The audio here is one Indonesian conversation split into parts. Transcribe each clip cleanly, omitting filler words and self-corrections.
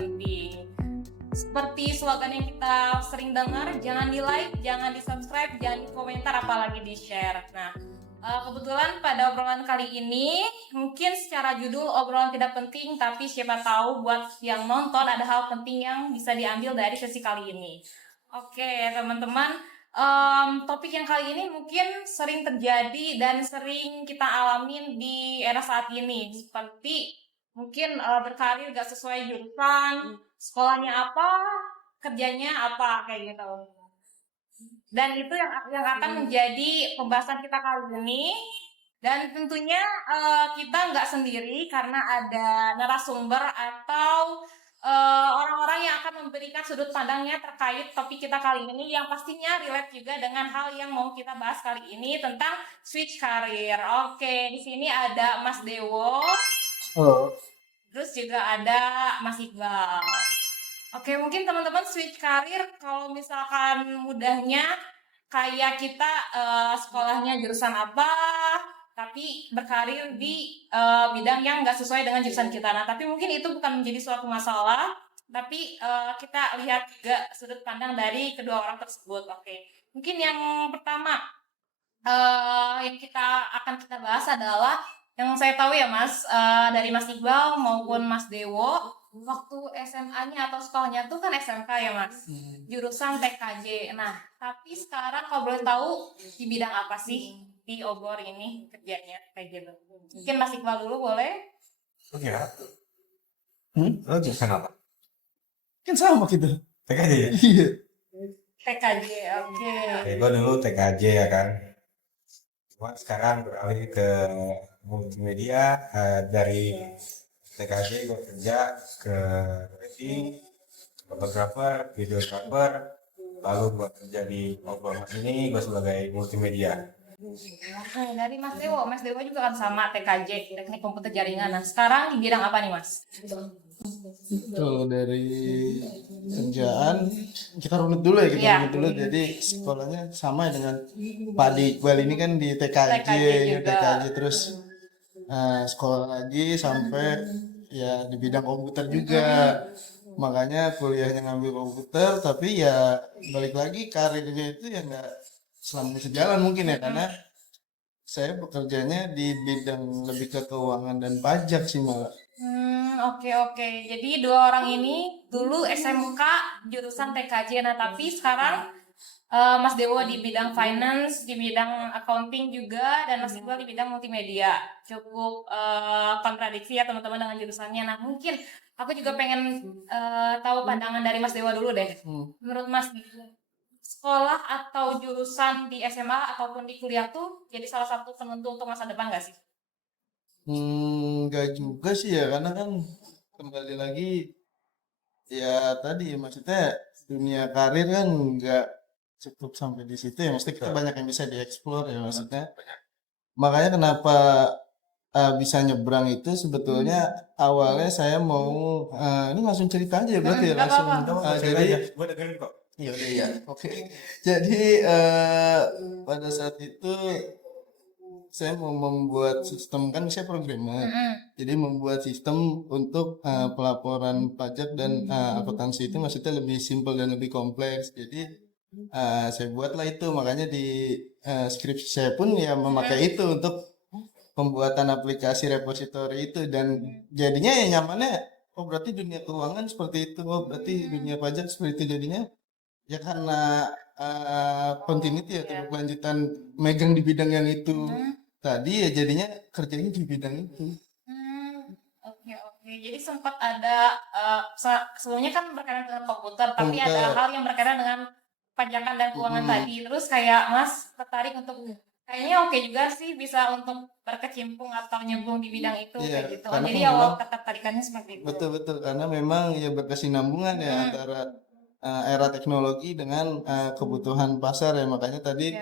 penting. Seperti slogan yang kita sering dengar, jangan di-like, jangan di-subscribe, jangan di-komentar, apalagi di-share. Nah, kebetulan pada obrolan kali ini, mungkin secara judul obrolan tidak penting, tapi siapa tahu buat yang nonton ada hal penting yang bisa diambil dari sesi kali ini. Oke, teman-teman, topik yang kali ini mungkin sering terjadi dan sering kita alamin di era saat ini. Seperti mungkin berkarir gak sesuai jurusan, sekolahnya apa, kerjanya apa, kayak gitu. Dan itu yang akan menjadi pembahasan kita kali ini. Dan tentunya kita nggak sendiri karena ada narasumber atau orang-orang yang akan memberikan sudut pandangnya terkait topik kita kali ini yang pastinya relate juga dengan hal yang mau kita bahas kali ini tentang switch karir. Oke, di sini ada Mas Dewo. Oh, Terus juga ada Mas Iqbal. Oke, mungkin teman-teman switch karir kalau misalkan mudahnya kayak kita sekolahnya jurusan apa, tapi berkarir di bidang yang nggak sesuai dengan jurusan kita. Nah, tapi mungkin itu bukan menjadi suatu masalah, tapi kita lihat juga sudut pandang dari kedua orang tersebut. Oke, mungkin yang pertama yang kita bahas adalah yang saya tahu ya Mas, dari Mas Iqbal maupun Mas Dewo, waktu SMA-nya atau sekolahnya tuh kan SMK ya Mas, jurusan TKJ. Nah, tapi sekarang kalau boleh tahu di bidang apa sih di Obor ini kerjanya kayak gitu? Mungkin Mas Iqbal dulu boleh? Oke ya, hmm? lo jurusan apa? Kan sama kita. TKJ ya? Iya. TKJ, oke. Oke, gue dulu TKJ ya kan. Cuma sekarang beralih ke multimedia. Dari TKJ gue kerja ke wedding, fotografer, videografer. Lalu gue kerja di Obor ini, gue sebagai multimedia. Oke, dari Mas Dewo juga kan sama TKJ, Teknik Komputer Jaringan. Nah, sekarang di bidang apa nih Mas? Kalau dari kerjaan kita runut dulu ya, kita Iya. runut dulu. Jadi sekolahnya sama dengan Pak Iqbal ini kan di TKJ, TKJ juga. TKJ terus sekolah lagi sampai ya di bidang komputer juga. Makanya kuliahnya ngambil komputer, tapi ya balik lagi karirnya itu ya nggak selamanya sejalan mungkin ya, karena saya bekerjanya di bidang lebih ke keuangan dan pajak sih malah. Oke. Jadi dua orang ini dulu SMK jurusan TKJ, nah tapi sekarang Mas Dewo di bidang finance, di bidang accounting juga, dan Mas Iqbal di bidang multimedia. Cukup kontradiksi ya teman-teman dengan jurusannya. Nah mungkin aku juga pengen tahu pandangan dari Mas Dewo dulu deh. Menurut Mas, sekolah atau jurusan di SMA ataupun di kuliah tuh jadi salah satu penentu untuk masa depan nggak sih? Enggak juga sih ya, karena kan kembali lagi ya tadi maksudnya dunia karir kan nggak cukup sampai di situ ya, maksudnya kita banyak yang bisa dieksplor ya maksudnya. Makanya kenapa bisa nyebrang itu sebetulnya awalnya saya mau ini langsung cerita aja ya berarti ya, Nggak langsung apa-apa. jadi gue dengerin kok. ya udah ya oke. Jadi pada saat itu saya mau membuat sistem, kan saya programmer, jadi membuat sistem untuk pelaporan pajak dan akuntansi itu maksudnya lebih simpel dan lebih kompleks. Jadi saya buatlah itu, makanya di skripsi saya pun ya memakai itu untuk pembuatan aplikasi repository itu, dan jadinya ya nyamannya oh berarti dunia keuangan seperti itu, oh berarti dunia pajak seperti itu, jadinya ya karena continuity atau kelanjutan megang di bidang yang itu tadi, ya jadinya kerjanya di bidang itu. Oke. Jadi sempat ada sebelumnya kan berkaitan dengan komputer, tapi ada hal yang berkaitan dengan pajakan dan keuangan tadi. Terus kayak Mas tertarik untuk kayaknya oke juga sih bisa untuk berkecimpung atau nyemplung di bidang itu Iya, kayak gitu. karena Jadi kan awal memang ketertarikannya seperti itu. betul karena memang ya berkesinambungan ya antara era teknologi dengan kebutuhan pasar ya, makanya tadi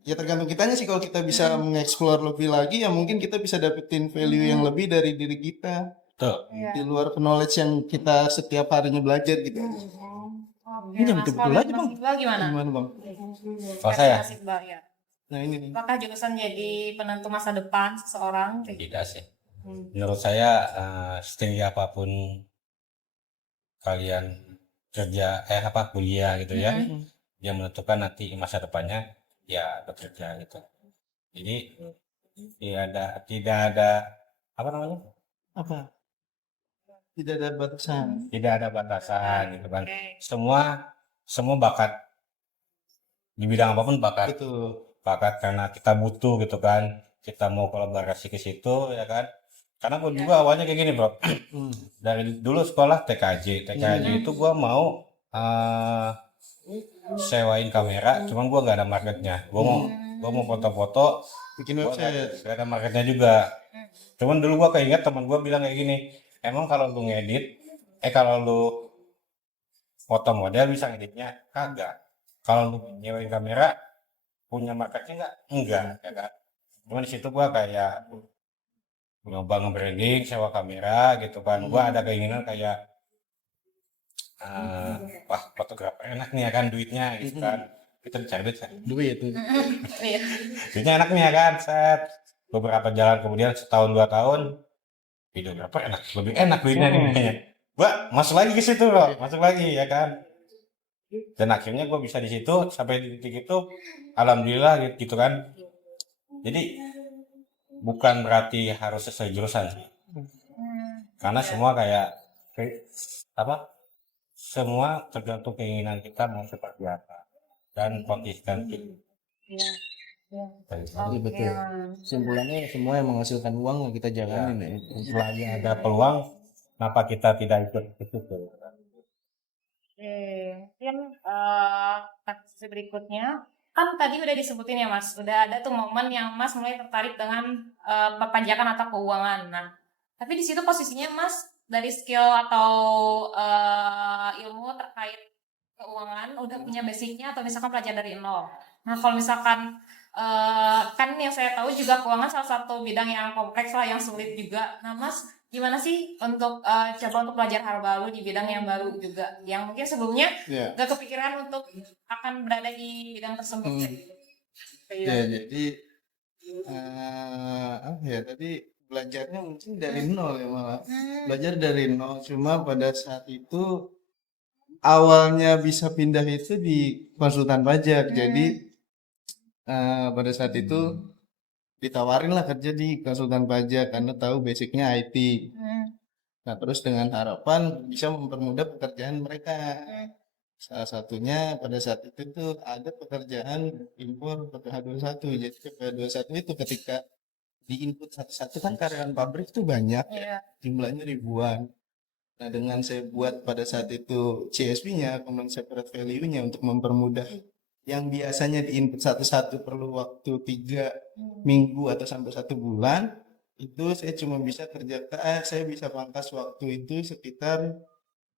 ya tergantung kitanya sih, kalau kita bisa mengeksplor lebih lagi ya mungkin kita bisa dapetin value yang lebih dari diri kita. Tuh. Di luar knowledge yang kita setiap harinya belajar gitu. Oke, Ini jam Mas betul aja bang. Mas Iqbal gimana? Gimana bang? Kalau saya Mas Iqbal ya. Nah ini nih. Apakah jurusan jadi penentu masa depan seseorang? tidak sih. Menurut saya setinggi apapun kalian kerja kuliah gitu ya, yang menentukan nanti masa depannya ya bekerja gitu. Jadi tidak ada apa namanya, Apa? Tidak ada batasan. tidak ada batasan gitu kan. Oke. Semua bakat di bidang apapun bakat Betul. karena kita butuh gitu kan, kita mau kolaborasi ke situ ya kan. Karena gue juga awalnya kayak gini bro, dari dulu sekolah TKJ itu gue mau sewain kamera, cuman gue gak ada marketnya. Gue mau foto-foto, Bikin gue website. gak ada marketnya juga. Cuman dulu gue keinget teman gue bilang kayak gini, emang kalau lu ngedit, kalau lu foto model bisa ngeditnya? Kagak. Kalau lu nyewain kamera, punya marketnya nggak? Enggak, ya kan? Cuman di situ gua kayak nyoba nge-branding, sewa kamera gitu kan. Gua ada keinginan kayak, wah fotografer enak nih ya kan duitnya gitu kan. Kita cari duit kan. Duit itu. Iya. Duitnya enak nih ya kan, set. Beberapa jalan kemudian setahun 2 tahun, videografer enak, lebih enak duitnya nih kayaknya. Gua masuk lagi ke situ loh, masuk lagi ya kan. Dan akhirnya gue bisa di situ sampai di titik itu, alhamdulillah gitu kan. Jadi bukan berarti harus sesuai jurusan sih, karena semua apa, semua tergantung keinginan kita mau seperti apa dan konsistensi. Iya. Iya. Iya, Oke, betul. Mas. Simpulannya semua yang menghasilkan uang yang kita jalanin ya. Selagi ada peluang, kenapa kita tidak ikut ke situ? Oke, mungkin sesi berikutnya kan tadi udah disebutin ya Mas, udah ada tuh momen yang Mas mulai tertarik dengan perpajakan atau keuangan. Nah, tapi di situ posisinya Mas dari skill atau ilmu terkait keuangan udah punya basicnya atau misalkan belajar dari nol. Nah, kalau misalkan kan yang saya tahu juga keuangan salah satu bidang yang kompleks lah, yang sulit juga. Nah, Mas gimana sih untuk coba untuk belajar hal baru di bidang yang baru juga, yang mungkin sebelumnya Ya. gak kepikiran untuk akan berada di bidang tersebut? Ya, jadi apa ya tadi belajarnya mungkin dari nol ya malah. Belajar dari nol, cuma pada saat itu awalnya bisa pindah itu di konsultan pajak. Jadi pada saat itu ditawarin lah kerja di konsultan pajak karena tahu basicnya IT. Nah, terus dengan harapan bisa mempermudah pekerjaan mereka. Salah satunya pada saat itu tuh ada pekerjaan impor PPh 21. Jadi PPh 21 itu ketika di input satu-satu kan karyawan pabrik tuh banyak, Iya. jumlahnya ribuan. Nah, dengan saya buat pada saat itu CSV-nya, Common Separate Value-nya untuk mempermudah yang biasanya di input satu-satu perlu waktu 3 minggu atau sampai 1 bulan, itu saya cuma bisa saya bisa pangkas waktu itu sekitar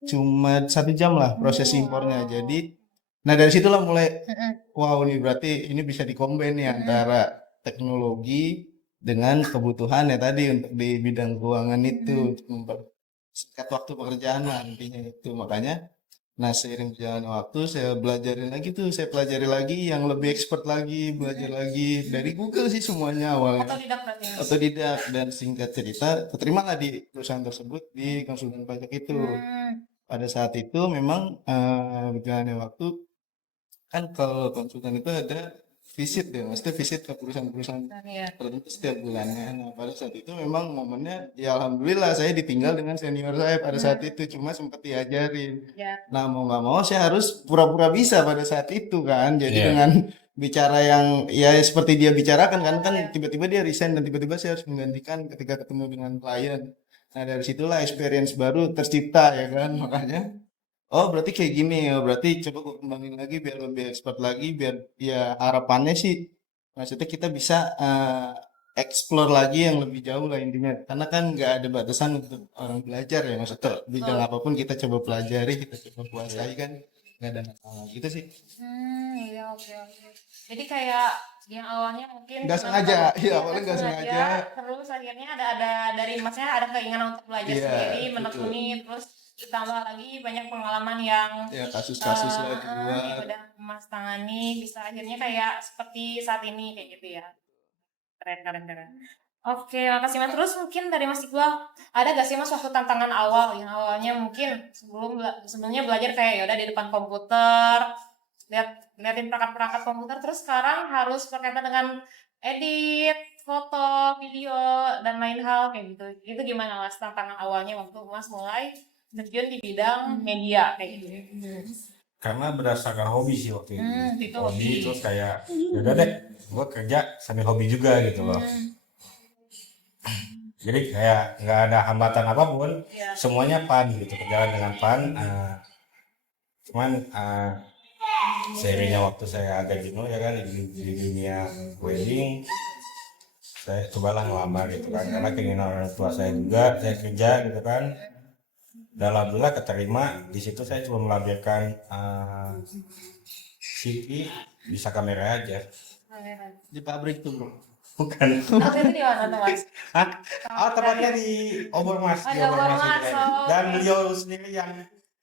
cuma 1 jam lah proses impornya. Jadi, nah dari situlah mulai, wow nih berarti ini bisa dikombin nih antara teknologi dengan kebutuhan ya tadi untuk di bidang keuangan itu, untuk mempersingkat waktu pekerjaan lah intinya itu. Makanya, nah seiring berjalannya waktu saya pelajari lagi yang lebih expert lagi, belajar lagi dari Google sih semuanya awalnya. Otodidak berarti Mas? Otodidak, dan singkat cerita keterima lah di perusahaan tersebut di konsultan pajak itu. Pada saat itu memang berjalannya waktu kan kalau konsultan itu ada visit ya, maksudnya visit ke perusahaan-perusahaan Iya. tertentu setiap bulannya. Nah, pada saat itu memang momennya ya alhamdulillah saya ditinggal dengan senior saya pada saat itu, cuma sempat diajarin. Ya. Nah, mau nggak mau saya harus pura-pura bisa pada saat itu kan. Jadi Iya. dengan bicara yang ya seperti dia bicarakan kan tiba-tiba dia resign dan tiba-tiba saya harus menggantikan ketika ketemu dengan klien. Nah, dari situlah experience baru tercipta ya kan. Makanya oh berarti kayak gini ya, berarti coba gue kembangin lagi biar lebih expert lagi, biar ya harapannya sih maksudnya kita bisa explore lagi yang lebih jauh lah intinya, karena kan nggak ada batasan untuk orang belajar ya, maksudnya bidang apapun kita coba pelajari, kita coba kuasai kan nggak ada masalah gitu sih. Iya, oke. Jadi kayak yang awalnya mungkin Nggak sengaja, iya awalnya nggak sengaja. terus akhirnya ada dari Masnya ada keinginan untuk belajar Iya, sendiri, betul. menekuni, terus ditambah lagi banyak pengalaman yang Ya kasus-kasus lah di luar. udah Mas tangani, bisa akhirnya kayak seperti saat ini kayak gitu ya. Keren. Oke, makasih Mas. Terus mungkin dari Mas Iqbal, ada gak sih Mas waktu tantangan awal yang awalnya mungkin sebelumnya belajar kayak ya udah di depan komputer, liatin perangkat-perangkat komputer, terus sekarang harus berkaitan dengan edit, foto, video dan lain hal kayak gitu. Itu gimana Mas tantangan awalnya waktu Mas mulai terjun di bidang media kayak gitu? Karena berdasarkan hobi sih waktu itu. Itu Hobi hobi. terus kayak ya udah deh, gue kerja sambil hobi juga gitu loh. Jadi kayak nggak ada hambatan apapun, Iya. semuanya fun gitu, berjalan dengan fun. Cuman seiringnya waktu saya agak jenuh ya kan di dunia wedding, saya cobalah ngelamar gitu kan, karena keinginan orang tua saya juga, saya kerja gitu kan. Dan alhamdulillah keterima di situ. Saya cuma melampirkan CV, bisa kamera aja. Di pabrik tuh bro. Bukan. Waktu itu di mana tuh Mas? Hah? Oh, tepatnya di Obor Mas, Oh, di di Obor Obor Mas Mas, itu. oh. Dan beliau sendiri yang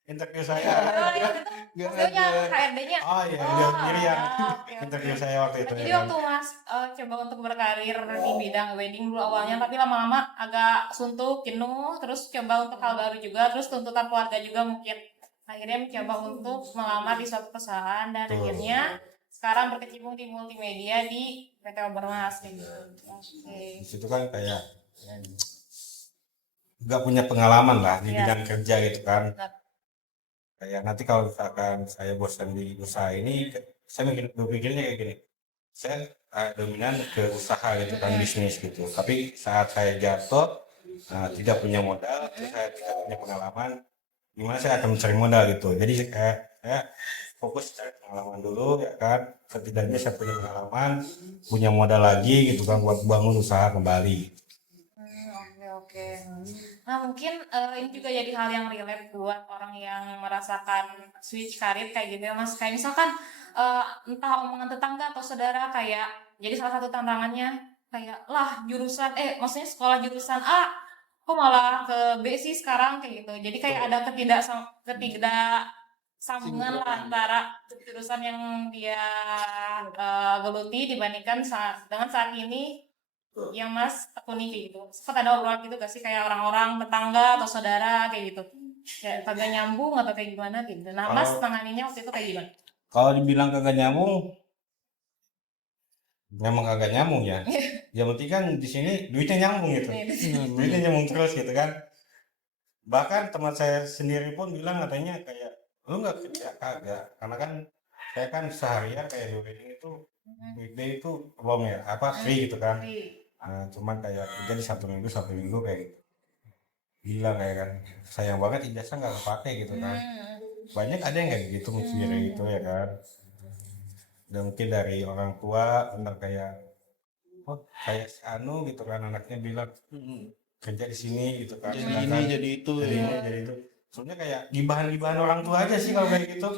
interview saya. Oh, iya, itu Nggak maksudnya ada. HRD-nya. Oh iya, beliau sendiri yang Oke, oke. interview saya waktu itu. Jadi ya kan. waktu Mas coba untuk berkarir di bidang wedding dulu awalnya, tapi lama-lama agak suntuk, jenuh, terus coba untuk hal baru juga, terus tuntutan keluarga juga mungkin. Akhirnya mencoba untuk melamar di suatu perusahaan dan Betul. akhirnya sekarang berkecimpung di multimedia di PT Obermas kayak gitu. Oke. Di situ kan kayak nggak punya pengalaman lah di Iya. bidang kerja gitu kan. Benar. Kayak nanti kalau misalkan saya bosan di usaha ini, saya berpikirnya kayak gini, saya dominan ke usaha gitu kan, bisnis gitu. Tapi saat saya jatuh, tidak punya modal, terus saya tidak punya pengalaman, gimana saya akan mencari modal gitu. Jadi kayak saya fokus cari pengalaman dulu ya kan, setidaknya saya punya pengalaman, punya modal lagi gitu kan buat bangun usaha kembali. Oke, oke. Nah, mungkin ini juga jadi hal yang relate buat orang yang merasakan switch karir kayak gitu ya, Mas. Kayak misalkan entah omongan tetangga atau saudara kayak jadi salah satu tantangannya kayak lah jurusan maksudnya sekolah jurusan A kok malah ke B sih sekarang kayak gitu. Jadi kayak ada ketidaksambungan lah antara jurusan yang dia geluti dibandingkan dengan saat ini yang Mas tekuni kayak gitu. Sempat ada obrolan gitu gak sih kayak orang-orang tetangga atau saudara kayak gitu. Kayak kagak nyambung atau kayak gimana gitu. Nah, Mas Kalau tanganinya waktu itu kayak gimana? kalau dibilang kagak nyambung, memang kagak nyambung ya. Yang penting kan di sini duitnya nyambung gitu. Duitnya nyambung terus gitu kan. Bahkan teman saya sendiri pun bilang katanya kayak lu nggak kerja kagak, karena kan saya kan seharian kayak di wedding itu weekday itu long ya, apa free gitu kan. Cuman kayak kerja di satu minggu kayak gitu. Bilang kayak kan sayang banget ijazah nggak kepake gitu kan. Banyak ada yang kayak gitu mikirnya gitu ya kan. Dan mungkin dari orang tua tentang kayak oh kayak si Anu gitu kan, anaknya bilang kerja di sini gitu kan, Jadi sedangkan ini jadi itu jadi ya. ini jadi itu. Sebenarnya kayak gibahan-gibahan orang tua aja sih kalau kayak gitu.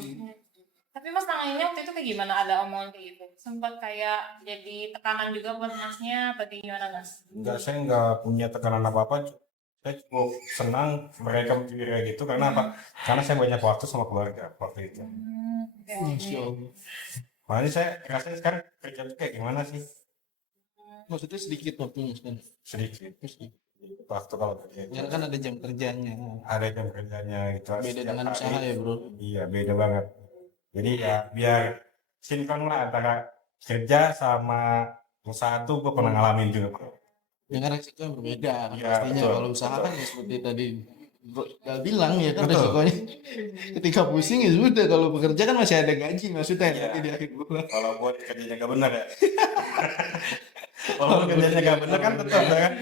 Tapi Mas tanganinya waktu itu kayak gimana ada omongan kayak gitu? Sempat kayak jadi tekanan juga buat Masnya atau kayak gimana Mas? Enggak, saya nggak punya tekanan apa-apa. Saya cukup senang mereka berpikir kayak gitu karena apa? Karena saya banyak waktu sama keluarga waktu itu. Oke, Masya oke. Allah. Makanya saya rasanya sekarang kerja tuh kayak gimana sih? Maksudnya sedikit waktunya kan. Sedikit waktu kalau kerja itu Ya kan ada jam kerjanya. ada jam kerjanya gitu. Beda setiap dengan hari. usaha ya bro. Iya, beda banget. Jadi ya biar sinkron lah antara kerja sama usaha tuh gue pernah ngalamin juga. Dengan resiko yang berbeda kan Iya, pastinya. betul, Kalau usaha betul. kan ya seperti tadi bro Iqbal bilang ya kan Betul. resikonya. Ketika pusing ya sudah. Kalau bekerja kan masih ada gaji maksudnya Iya. nanti di akhir bulan. Kalau buat kerjanya gak benar ya. Kalau kerjanya gak benar kan tetap ya kan.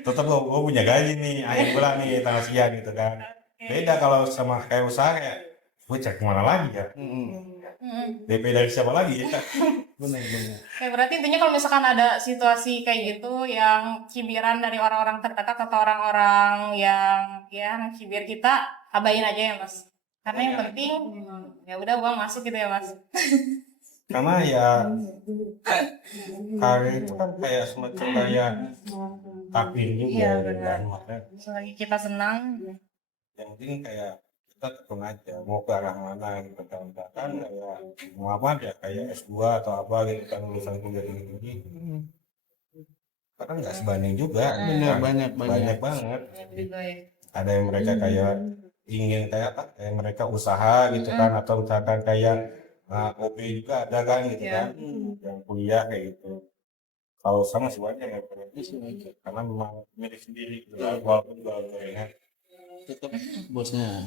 Tetap gue punya gaji nih akhir bulan nih tanggal sekian gitu kan. Beda kalau sama kayak usaha kayak gue cek kemana lagi ya. DP dari siapa lagi ya. Benar-benar. Kayak berarti intinya kalau misalkan ada situasi kayak gitu yang cibiran dari orang-orang terdekat atau orang-orang yang cibir kita, abain aja ya Mas. Karena yang penting ya udah uang masuk gitu ya Mas. Karena ya karir itu kan kayak semacam kayak takdir juga Iya, gitu benar. kan. Makanya Selagi kita senang, yang penting kayak kita tekun aja mau ke arah mana gitu kan. Misalkan kayak mau apa ya kayak S2 atau apa gitu kan lulusan kuliah tinggi karena nggak sebanding juga. Bener, kan? banyak Banyak banget. Juga ya. Ada yang mereka kayak ingin kayak apa? Kayak mereka usaha gitu kan, atau misalkan kayak OB juga ada kan gitu Iya. kan, yang kuliah kayak gitu. Kalau sama sih banyak yang karena memang milik sendiri gitu kan, walaupun jual gorengan Tetap bosnya.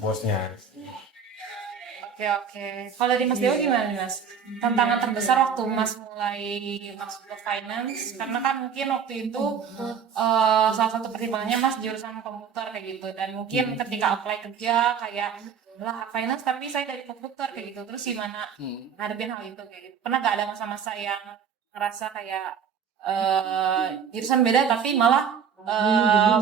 Oke. Kalau dari Mas Dewa gimana nih Mas? Tantangan terbesar waktu Mas mulai masuk ke finance, karena kan mungkin waktu itu salah satu pertimbangannya Mas jurusan komputer kayak gitu, dan mungkin ketika apply kerja kayak lah finance tapi saya dari komputer kayak gitu, terus gimana ngadepin hal itu kayak gitu? Pernah gak ada masa-masa yang ngerasa kayak jurusan beda tapi malah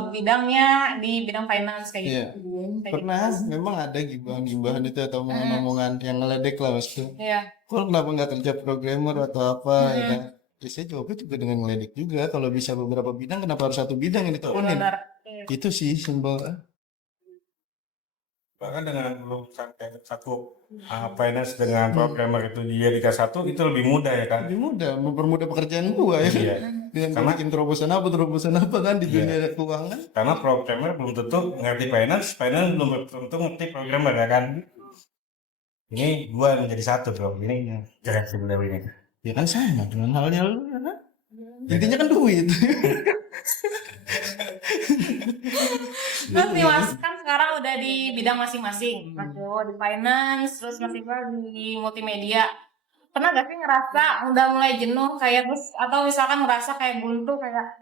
bidangnya di bidang finance kayak gitu? Iya. Pernah memang ada gibahan itu atau omongan yang ngeledek lah mas tuh. Iya. Kok kenapa nggak kerja programmer atau apa ya kan? Ya, saya jawabnya juga dengan ngeledek juga. Kalau bisa beberapa bidang, kenapa harus satu bidang yang ditekunin? Benar. Itu sih simpel. bahkan dengan lulusan kayak satu finance dengan programmer itu dijadikan satu, itu lebih mudah ya kan. Lebih mudah, mempermudah pekerjaan gua ya kan? Iya. Dengan Karena- bikin terobosan apa kan di dunia keuangan. Karena programmer belum tentu ngerti finance belum tentu ngerti programmer ya kan. Ini dua menjadi satu bro, ini keren sih bener ini. Ya kan sama dengan halnya lu ya kan? Intinya kan duit. Terus nih Mas, kan sekarang udah di bidang masing-masing. Mas Dewo di finance, terus Mas Iqbal di multimedia. Pernah gak sih ngerasa udah mulai jenuh kayak terus, atau misalkan ngerasa kayak buntu kayak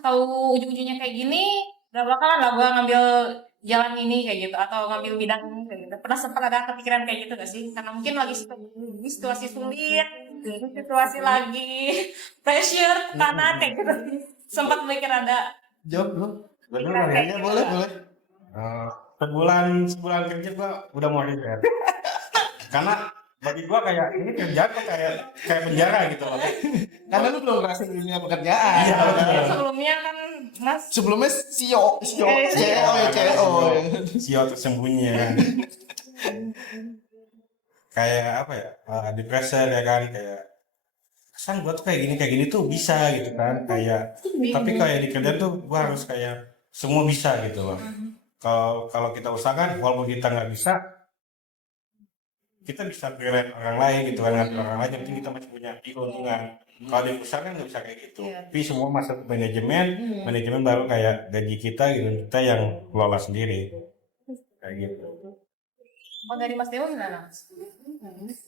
tahu ujung-ujungnya kayak gini, gak bakalan lah gue ngambil jalan ini kayak gitu, atau ngambil bidang ini kayak gitu. Pernah sempat ada kepikiran kayak gitu gak sih? Karena mungkin lagi situasi sulit, situasi lagi pressure, tekanan kayak gitu. Sempat mikir ada. Jawab bro. Bener Ya, boleh. sebulan kerja gua udah mau retire. Karena bagi gua kayak ini kerjaan kok kayak penjara gitu loh. Karena lu belum ngerasain dunia pekerjaan. Iya, betul. Sebelumnya kan Mas Sebelumnya CEO. Sio tersembunyi ya kan. Kayak apa ya? Di pressure ya kan, kayak kesan gua tuh kayak gini tuh bisa gitu kan, kayak tapi kayak di kerjaan tuh gua harus kayak semua bisa gitu loh. Kalau kita usahakan, walaupun kita nggak bisa, kita bisa relate orang lain gitu kan, ngatur orang lain, yang penting kita masih punya keuntungan. Kalau di perusahaan kan nggak bisa kayak gitu. Tapi semua masuk ke manajemen baru kayak gaji kita gitu, kita yang kelola sendiri kayak gitu. Oh, dari Mas Dewo gimana?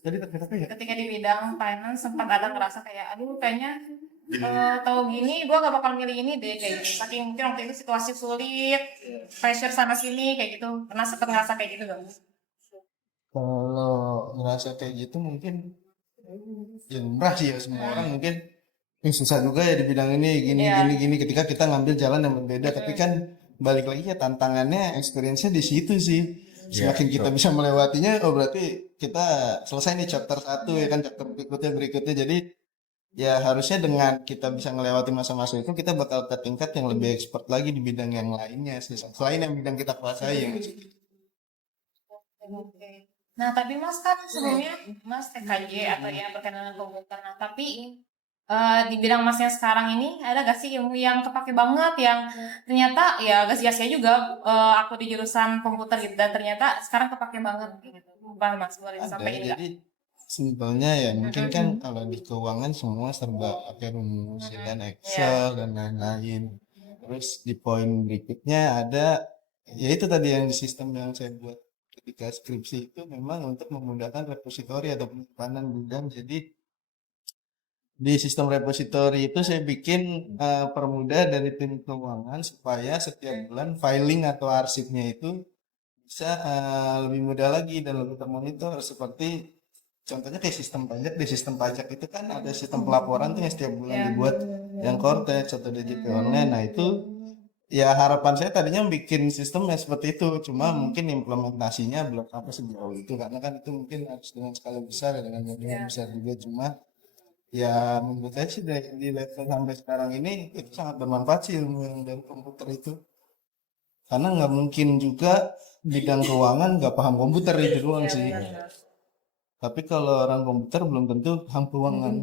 Jadi ternyata ya. Ketika di bidang finance sempat ada ngerasa kayak aduh kayaknya tahu gini gue gak bakal milih ini deh kayak gitu. Saking mungkin waktu itu situasi sulit, pressure sana sini kayak gitu. Pernah sempat ngerasa kayak gitu gak? Kalau ngerasa kayak gitu mungkin ya lumrah sih ya, semua orang mungkin susah juga ya di bidang ini gini ketika kita ngambil jalan yang berbeda, tapi kan balik lagi ya tantangannya, experience-nya di situ sih. Semakin kita bisa melewatinya, oh berarti kita selesai nih chapter 1 ya kan, chapter berikutnya. Jadi ya harusnya dengan kita bisa melewati masa-masa itu, kita bakal ke tingkat yang lebih expert lagi di bidang yang lainnya sih, selain yang bidang kita kuasai ya. Nah tapi Mas kan sebelumnya Mas TKJ atau ya berkenaan dengan komputer. Nah tapi di bidang Mas yang sekarang ini ada gak sih ilmu yang kepake banget yang ternyata ya gak sia-sia juga aku di jurusan komputer gitu, dan ternyata sekarang kepake banget gitu. Apa Mas boleh disampaikan nggak? Jadi simpelnya ya mungkin kan kalau di keuangan semua serba pakai rumus ya kan, Excel dan lain-lain. Terus di poin berikutnya ada ya itu tadi yang sistem yang saya buat ketika skripsi itu memang untuk memudahkan repositori atau penyimpanan bidang. Jadi di sistem repositori itu saya bikin permudah dari tim keuangan supaya setiap bulan filing atau arsipnya itu bisa lebih mudah lagi dan lebih termonitor. Seperti contohnya kayak sistem pajak, di sistem pajak itu kan ada sistem pelaporan tuh yang setiap bulan dibuat yang Cortex atau DJP online. Nah itu ya harapan saya tadinya bikin sistem yang seperti itu, cuma mungkin implementasinya belum sampai sejauh itu, karena kan itu mungkin harus dengan skala besar ya, dengan modal besar juga. Cuma ya menurut saya sih di level sampai sekarang ini itu sangat bermanfaat sih ilmu yang dari komputer itu, karena nggak mungkin juga bidang keuangan nggak paham komputer itu doang sih. Tapi kalau orang komputer belum tentu paham keuangan.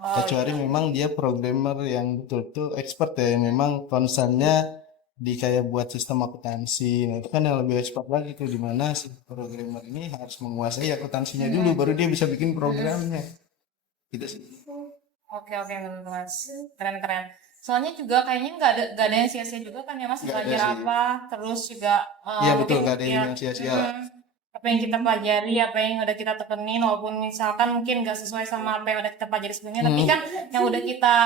Kecuali memang dia programmer yang betul-betul expert ya, yang memang concernnya di kayak buat sistem akuntansi. Nah, itu kan yang lebih expert lagi tuh, dimana si programmer ini harus menguasai akuntansinya dulu, baru dia bisa bikin programnya. Gitu sih. Oke oke Mas, keren. Soalnya juga kayaknya nggak ada yang sia-sia juga kan ya Mas, Nggak ada belajar sih. apa, terus juga Iya betul, mungkin gak ada ya yang sia-sia. apa yang kita pelajari, apa yang udah kita tekenin, walaupun misalkan mungkin nggak sesuai sama apa yang udah kita pelajari sebelumnya, tapi kan yang udah kita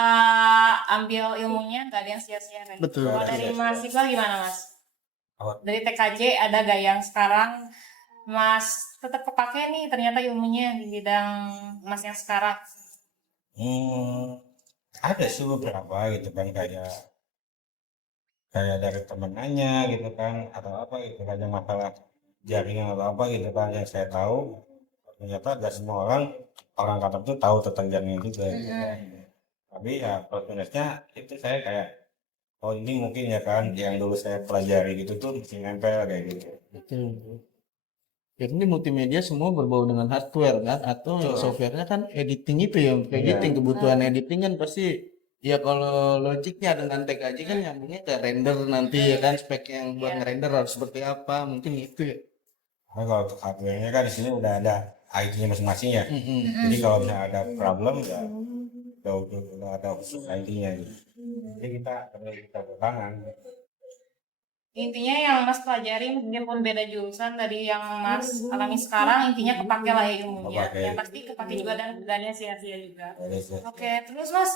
ambil ilmunya nggak ada yang sia-sia kan. Betul. Kalau dari Mas Iqbal gimana Mas? Apa? Dari TKJ ada gak yang sekarang Mas tetap kepake nih ternyata ilmunya di bidang Mas yang sekarang? Ada sih beberapa gitu kan, kayak dari temen nanya gitu kan, atau apa gitu kan, yang masalah jaringan atau apa gitu kan, yang saya tahu ternyata gak semua orang kantor tuh tahu tentang jaringan juga gitu kan. Tapi ya plus minusnya itu saya kayak, oh ini mungkin ya kan yang dulu saya pelajari gitu tuh masih nempel kayak gitu. Betul. Ya ini multimedia semua berbau dengan hardware kan, atau Betul. softwarenya kan editing itu ya, editing kebutuhan editing kan pasti ya. Kalau logiknya dengan TKJ kan nyambungnya ke render nanti ya kan, spek yang buat ngerender harus seperti apa, mungkin itu ya. Tapi kalau untuk hardware-nya kan di sini udah ada IT-nya masing-masing ya. Jadi kalau misalnya ada problem ya udah ada khusus IT-nya gitu. Jadi kita bertangan. Intinya yang Mas pelajari meskipun beda jurusan dari yang Mas alami sekarang, intinya kepake lah ya ilmunya. Kepake. Yang pasti kepake juga dan gak sia-sia juga. Jadi, Oke, terus Mas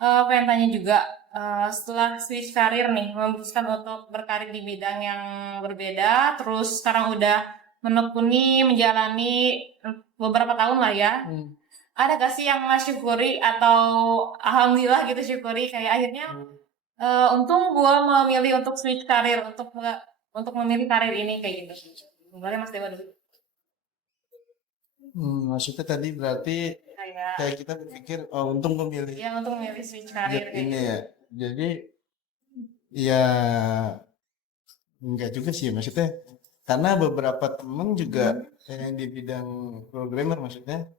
pengen tanya juga, setelah switch karir nih, memutuskan untuk berkarir di bidang yang berbeda, terus sekarang udah menekuni, menjalani beberapa tahun lah ya. Ada gak sih yang Mas syukuri atau alhamdulillah gitu syukuri kayak akhirnya untung gue memilih untuk switch karir, untuk memilih karir ini kayak gitu. Boleh Mas Dewa dulu. Maksudnya tadi berarti kayak kita berpikir, oh untung memilih Ya untuk memilih switch karir kayak ini gitu. ya. Jadi ya enggak juga sih, maksudnya karena beberapa temen juga yang di bidang programmer maksudnya,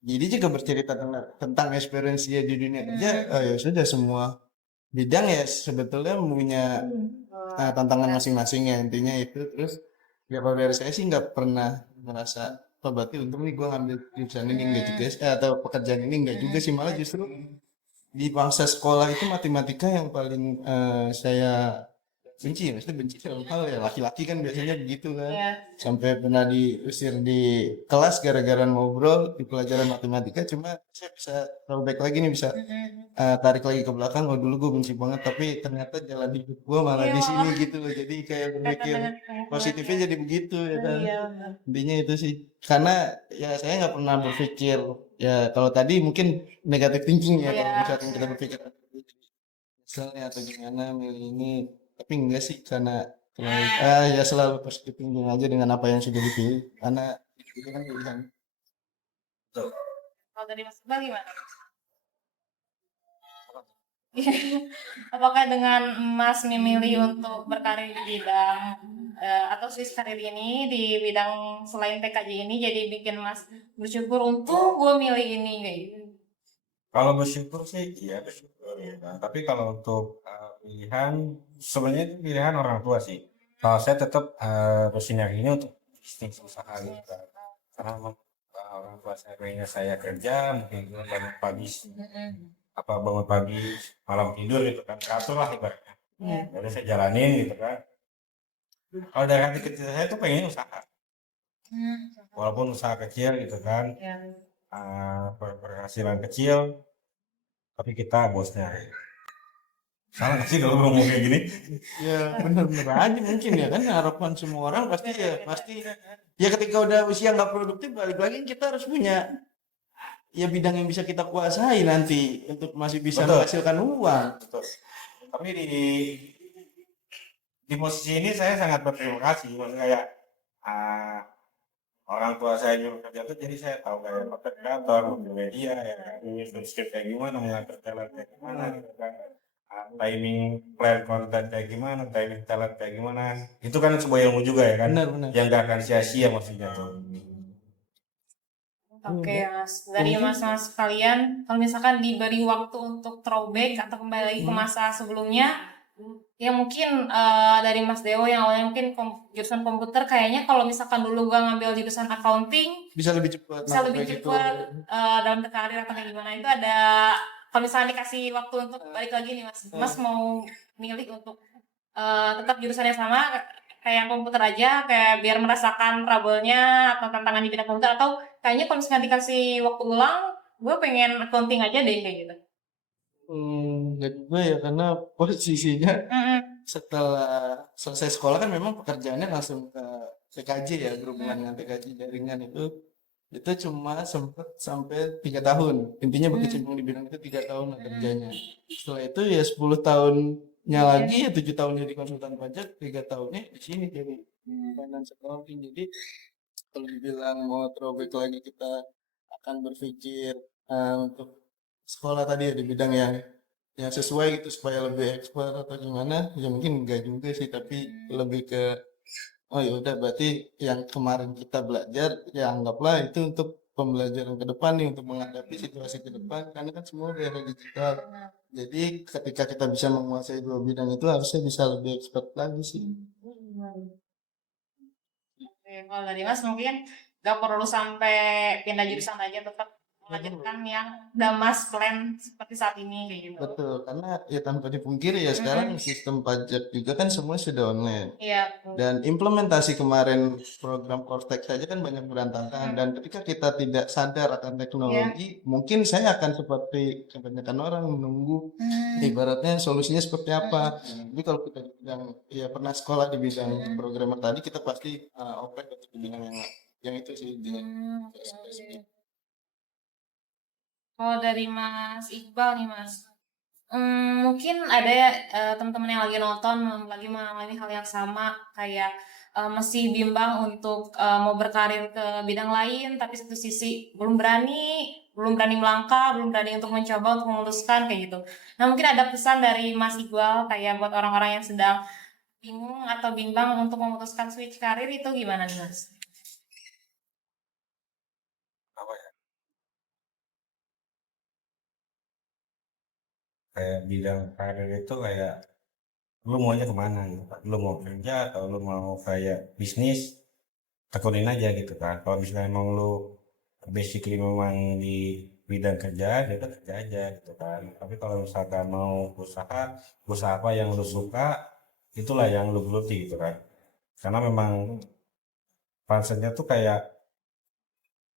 jadi juga bercerita tentang experience dia di dunia kerja. Ya sudah, semua bidang ya sebetulnya punya tantangan masing-masing ya, intinya itu. Terus ya kalau dari saya sih nggak pernah merasa, oh berarti untung nih gue ngambil jurusan ini, enggak juga sih, atau pekerjaan ini enggak juga sih, malah justru di bangsa sekolah itu matematika yang paling saya benci. Maksudnya benci dalam hal ya, laki-laki kan biasanya begitu kan. Iya. Sampai pernah diusir di kelas gara-gara ngobrol di pelajaran matematika. Cuma saya bisa throwback lagi nih, bisa tarik lagi ke belakang. Oh dulu gue benci banget, tapi ternyata jalan hidup gue malah di sini gitu loh. Jadi kayak berpikir positifnya jadi begitu ya kan. Iya. Intinya itu sih, karena ya saya nggak pernah berpikir ya, kalau tadi mungkin negatif thinking ya, kalau misalkan kita berpikir misalnya atau gimana milih ini, tapi enggak sih, karena ya selalu positif thinking aja dengan apa yang sudah dipilih, karena itu kan pilihan. Kalau dari Mas Iqbal gimana? Apakah dengan Mas memilih untuk berkarir di bidang atau switch karir ini di bidang selain TKJ ini jadi bikin Mas bersyukur untung gue milih ini kayak gitu? kalau bersyukur sih iya bersyukur ya kan. Tapi kalau untuk pilihan, sebenarnya itu pilihan orang tua sih. Kalau saya tetap bersinar ini untuk bisnis usaha gitu kan. Karena orang tua saya pengennya saya kerja, mungkin bangun pagi bangun pagi malam tidur gitu kan, teratur lah ibaratnya. Jadi saya jalanin gitu kan. Kalau dari hati kecil saya tuh pengennya usaha, walaupun usaha kecil gitu kan, berhasilan kecil, tapi kita bosnya. Salah nggak sih kalau ngomong kayak gini? Ya bener-bener aja mungkin ya kan, harapan semua orang pasti ya ketika udah usia nggak produktif, balik lagi kita harus punya ya bidang yang bisa kita kuasai nanti untuk masih bisa menghasilkan uang. Betul. Tapi di posisi ini saya sangat berterima kasih, maksudnya kayak orang tua saya juga kerja tuh, jadi saya tahu kayak content creator, multimedia ya kan, nyusun script kayak gimana, mengatur talent kayak gimana gitu kan, timing plan konten kayak gimana, timing talent kayak gimana, itu kan sebuah ilmu juga ya kan. Benar. Yang gak akan sia-sia maksudnya tuh. Oke, Mas. Dari mas-mas kalian, kalau misalkan diberi waktu untuk throwback atau kembali lagi ke masa sebelumnya, ya mungkin dari Mas Dewo yang awalnya mungkin jurusan komputer, kayaknya kalau misalkan dulu gua ngambil jurusan accounting, bisa lebih cepat bisa lebih kayak gitu. cepat dalam berkarir atau kayak gimana. Itu ada, kalau misalnya dikasih waktu untuk balik lagi nih Mas, Mas mau milih untuk tetap jurusan yang sama, kayak komputer aja, kayak biar merasakan trouble-nya atau tantangan di bidang komputer, atau kayaknya kalau misalkan dikasih waktu ulang, gue pengen accounting aja deh kayak gitu. Enggak juga ya, karena posisinya Mm-mm. setelah selesai sekolah kan memang pekerjaannya langsung ke TKJ ya, berhubungan dengan TKJ jaringan itu cuma sempat sampai 3 tahun, intinya berkecimpung di bidang itu 3 tahun lah kerjanya. Setelah itu ya 10 tahunnya lagi, ya 7 tahun jadi konsultan pajak, 3 tahunnya di sini jadi finance accounting. Jadi kalau dibilang mau throwback lagi, kita akan berpikir untuk sekolah tadi ya di bidang yang sesuai gitu supaya lebih expert atau gimana, ya mungkin enggak juga sih, tapi lebih ke oh ya udah, berarti yang kemarin kita belajar ya anggaplah itu untuk pembelajaran ke depan nih, untuk menghadapi situasi ke depan, karena kan semua udah era digital. Jadi ketika kita bisa menguasai dua bidang itu, harusnya bisa lebih expert lagi sih. Oke, kalau dari Mas mungkin gak perlu sampai pindah jurusan aja, tetap melanjutkan yang udah Mas plan seperti saat ini kayak gitu. Betul, karena ya tanpa dipungkiri ya sekarang sistem pajak juga kan semua sudah online. Iya, betul. Dan implementasi kemarin program Cortex saja kan banyak berantakan, dan ketika kita tidak sadar akan teknologi, mungkin saya akan seperti kebanyakan orang menunggu ibaratnya solusinya seperti apa. Jadi kalau kita yang ya pernah sekolah di bidang programmer tadi, kita pasti oprek untuk di bidang yang itu sih dia. Kalau dari Mas Iqbal nih Mas, mungkin ada ya teman-teman yang lagi nonton lagi mengalami hal yang sama, kayak masih bimbang untuk mau berkarir ke bidang lain, tapi satu sisi belum berani melangkah, belum berani untuk mencoba untuk memutuskan kayak gitu. Nah mungkin ada pesan dari Mas Iqbal kayak buat orang-orang yang sedang bingung atau bimbang untuk memutuskan switch karir, itu gimana nih Mas? Apa ya, kayak bidang karir itu kayak lu maunya kemana gitu kan, lu mau kerja atau lu mau kayak bisnis, tekunin aja gitu kan. Kalau misalnya emang lu basically memang di bidang kerja, ya udah kerja aja gitu kan. Tapi kalau misalkan mau usaha, usaha apa yang lu suka, itulah yang lu geluti gitu kan. Karena memang konsepnya tuh kayak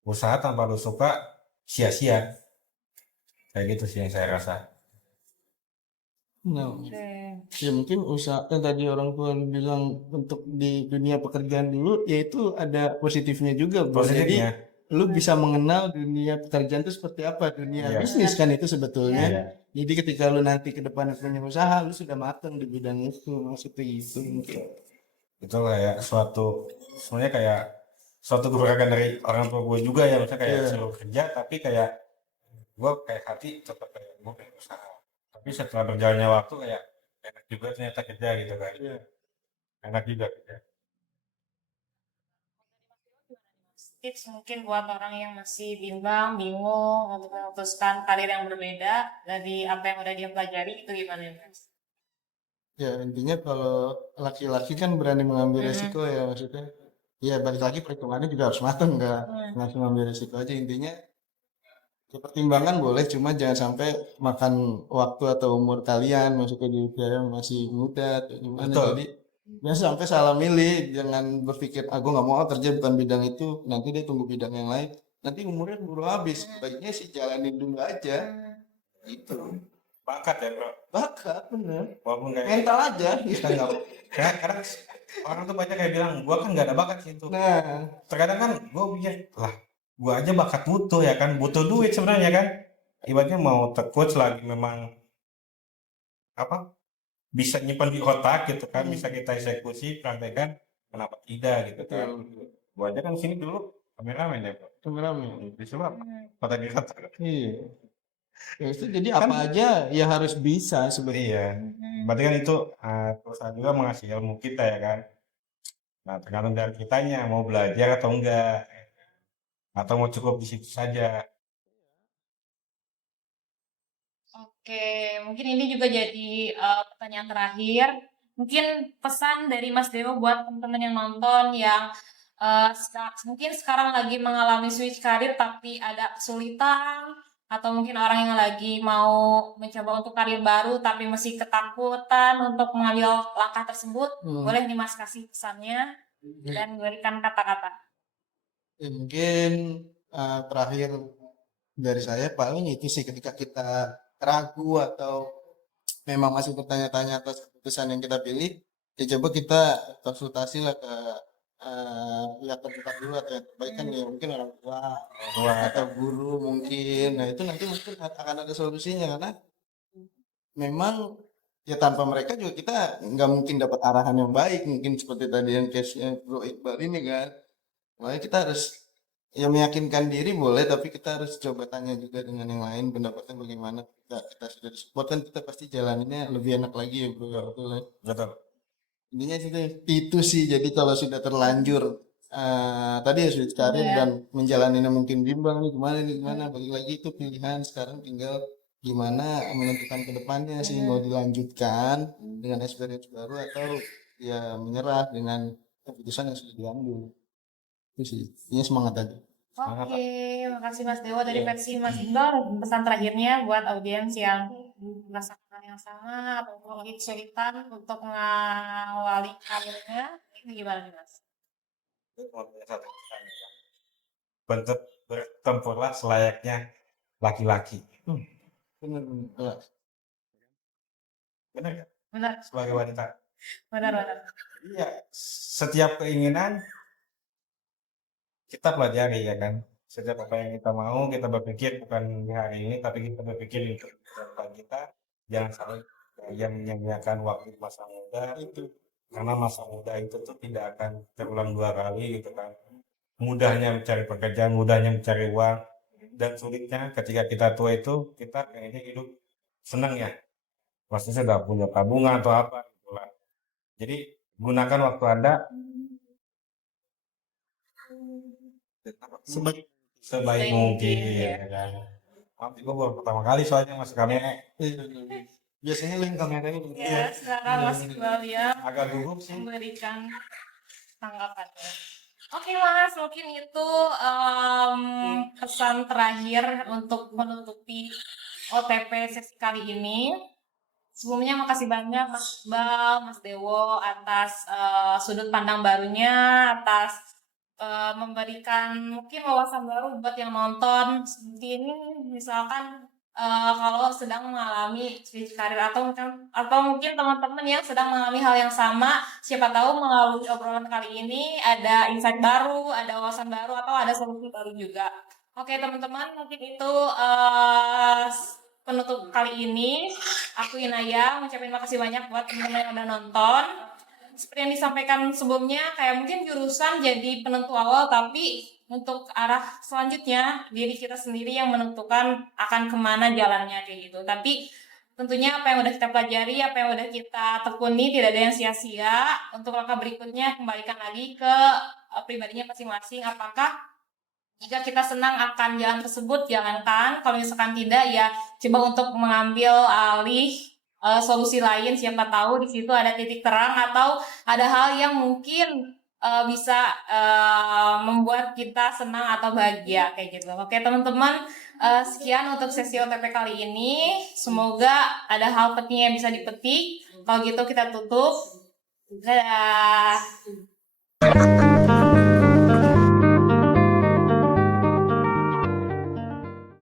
usaha tanpa lu suka sia-sia, kayak gitu sih yang saya rasa. Nah, ya mungkin usaha yang tadi orang tua bilang untuk di dunia pekerjaan dulu, yaitu ada positifnya juga, bro. Jadi Positifnya, lu bisa mengenal dunia pekerjaan itu seperti apa, dunia Iya. bisnis kan itu sebetulnya. Iya. Jadi ketika lu nanti ke depan punya usaha, lu sudah matang di bidang itu, maksudnya gitu mungkin. itu kayak sebenarnya kayak suatu gebrakan dari orang tua gue juga ya, misalnya kayak Iya. suruh kerja tapi kayak gue kayak hati tetap kayak gue pengen usaha, tapi setelah berjalannya waktu kayak enak juga ternyata kerja gitu kan. Iya. Enak juga kerja. Tips mungkin buat orang yang masih bingung untuk memutuskan karir yang berbeda dari apa yang udah dia pelajari, itu gimana ya Mas? Ya intinya kalau laki-laki kan berani mengambil resiko ya, maksudnya. Ya balik lagi perhitungannya juga harus matang, nggak langsung ambil resiko aja. Intinya ya pertimbangan boleh, cuma jangan sampai makan waktu atau umur kalian, maksudnya di usia yang masih muda atau gimana. Betul. Jadi jangan sampai salah milih, jangan berpikir aku nggak mau kerja bukan bidang itu, nanti dia tunggu bidang yang lain, nanti umurnya keburu habis. Baiknya sih jalanin dulu aja, gitu. Bakat ya bro, Bakat bener, walaupun kayak mental aja. kita nggak, kadang orang tuh banyak kayak bilang gue kan nggak ada bakat sih itu. Nah, Terkadang kan gue pikir lah, gue aja bakat butuh ya kan, butuh duit sebenarnya kan. Ibaratnya mau coach lagi memang apa, bisa nyimpan di otak gitu kan, bisa kita eksekusi praktekkan, kenapa tidak gitu kan. Gue aja kan sini dulu kameramen ya bro, kameramen. disuruh apa, kata kata. Iya. Ya itu jadi apa aja ya harus bisa sebetulnya. Iya, berarti kan itu perusahaan juga mengasih ilmu kita ya kan. Nah tergantung dari kitanya mau belajar atau enggak, atau mau cukup di situ saja. Oke, mungkin ini juga jadi pertanyaan terakhir. Mungkin pesan dari Mas Dewo buat teman-teman yang nonton yang mungkin sekarang lagi mengalami switch karir tapi ada kesulitan, atau mungkin orang yang lagi mau mencoba untuk karir baru tapi masih ketakutan untuk mengambil langkah tersebut. Boleh nih Mas kasih pesannya dan berikan kata-kata. Ya, mungkin terakhir dari saya paling itu sih, ketika kita ragu atau memang masih bertanya-tanya atas keputusan yang kita pilih, ya coba kita konsultasi lah ke pihak terdekat dulu, atau yang terbaik kan ya mungkin orang tua atau guru mungkin. Nah itu nanti mungkin akan ada solusinya, karena memang ya tanpa mereka juga kita nggak mungkin dapat arahan yang baik, mungkin seperti tadi yang case-nya Bro Iqbal ini kan. Makanya kita harus ya meyakinkan diri boleh, tapi kita harus coba tanya juga dengan yang lain pendapatnya bagaimana. Kita sudah disupport kan, kita pasti jalaninnya lebih enak lagi ya bro. Ya, betul ya. Betul. Intinya itu sih. Jadi kalau sudah terlanjur tadi ya sudah karir dan menjalaninya mungkin bimbang nih gimana, balik lagi itu pilihan. Sekarang tinggal gimana menentukan ke depannya sih, mau dilanjutkan dengan experience baru atau ya menyerah dengan keputusan yang sudah diambil. Itu sih, ini semangat aja. Oke, makasih Mas Dewo dari versi Mas Iqbal. Pesan terakhirnya buat audiens yang merasakan yang sama atau mungkin kesulitan untuk mengawali karirnya, ini gimana nih Mas? Bertempurlah selayaknya laki-laki. Benar. Benar ya? Benar. Sebagai wanita. Benar. Iya, setiap keinginan kita pelajari ya kan. Setiap apa yang kita mau, kita berpikir bukan di hari ini, tapi kita berpikir untuk depan kita. Jangan sampai yang menyanyiakan waktu masa muda itu, karena masa muda itu tuh tidak akan terulang dua kali gitu kan. Mudahnya mencari pekerjaan, mudahnya mencari uang, dan sulitnya ketika kita tua itu kita kayaknya hidup senang ya. Pasti sudah punya tabungan atau apa gitu lah. Jadi gunakan waktu Anda sebaik mungkin ya kan. Maaf, gue baru pertama kali soalnya masuk kamera. Biasanya link kameranya Ya, sekarang Mas Iqbal ya Agak gugup sih. memberikan tanggapannya. Oke Mas, mungkin itu pesan terakhir untuk menutupi OTP sesi kali ini. Sebelumnya makasih banyak Mas Iqbal, Mas Dewo atas sudut pandang barunya, atas memberikan mungkin wawasan baru buat yang nonton. Seperti ini misalkan kalau sedang mengalami switch karir atau mungkin teman-teman yang sedang mengalami hal yang sama, siapa tahu melalui obrolan kali ini ada insight baru, ada wawasan baru, atau ada solusi baru juga. Oke teman-teman, mungkin itu penutup kali ini. Aku Inaya ngucapin makasih banyak buat teman-teman yang udah nonton. Seperti yang disampaikan sebelumnya, kayak mungkin jurusan jadi penentu awal, tapi untuk arah selanjutnya diri kita sendiri yang menentukan akan kemana jalannya kayak gitu. Tapi tentunya apa yang udah kita pelajari, apa yang udah kita tekuni tidak ada yang sia-sia. Untuk langkah berikutnya kembalikan lagi ke pribadinya masing-masing. Apakah jika kita senang akan jalan tersebut, jalankan. Kalau misalkan tidak, ya coba untuk mengambil alih solusi lain. Siapa tahu di situ ada titik terang atau ada hal yang mungkin bisa membuat kita senang atau bahagia kayak gitu. Oke teman-teman, sekian untuk sesi OTP kali ini. Semoga ada hal penting yang bisa dipetik. Kalau gitu kita tutup. Dadah.